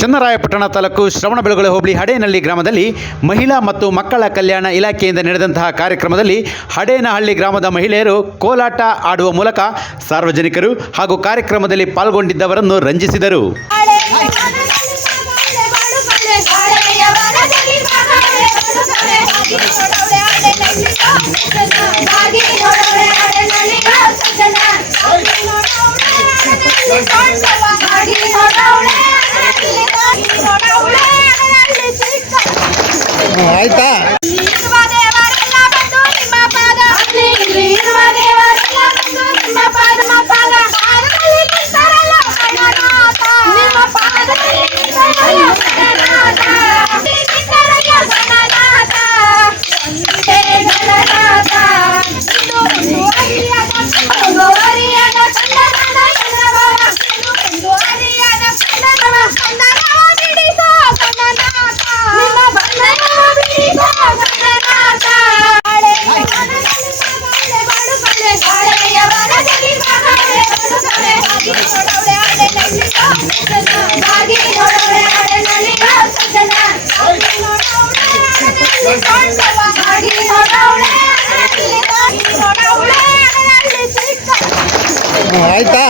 ಚನ್ನರಾಯಪಟ್ಟಣ ತಾಲೂಕು ಶ್ರವಣಬೆಳಗೊಳ ಹೋಬಳಿ ಹಡೇನಹಳ್ಳಿ ಗ್ರಾಮದಲ್ಲಿ ಮಹಿಳಾ ಮತ್ತು ಮಕ್ಕಳ ಕಲ್ಯಾಣ ಇಲಾಖೆಯಿಂದ ನಡೆದಂತಹ ಕಾರ್ಯಕ್ರಮದಲ್ಲಿ ಹಡೇನಹಳ್ಳಿ ಗ್ರಾಮದ ಮಹಿಳೆಯರು ಕೋಲಾಟ ಆಡುವ ಮೂಲಕ ಸಾರ್ವಜನಿಕರು ಹಾಗೂ ಕಾರ್ಯಕ್ರಮದಲ್ಲಿ ಪಾಲ್ಗೊಂಡಿದ್ದವರನ್ನು ರಂಜಿಸಿದರು. ಆಯ್ತಾ ಆಯ್ತಾ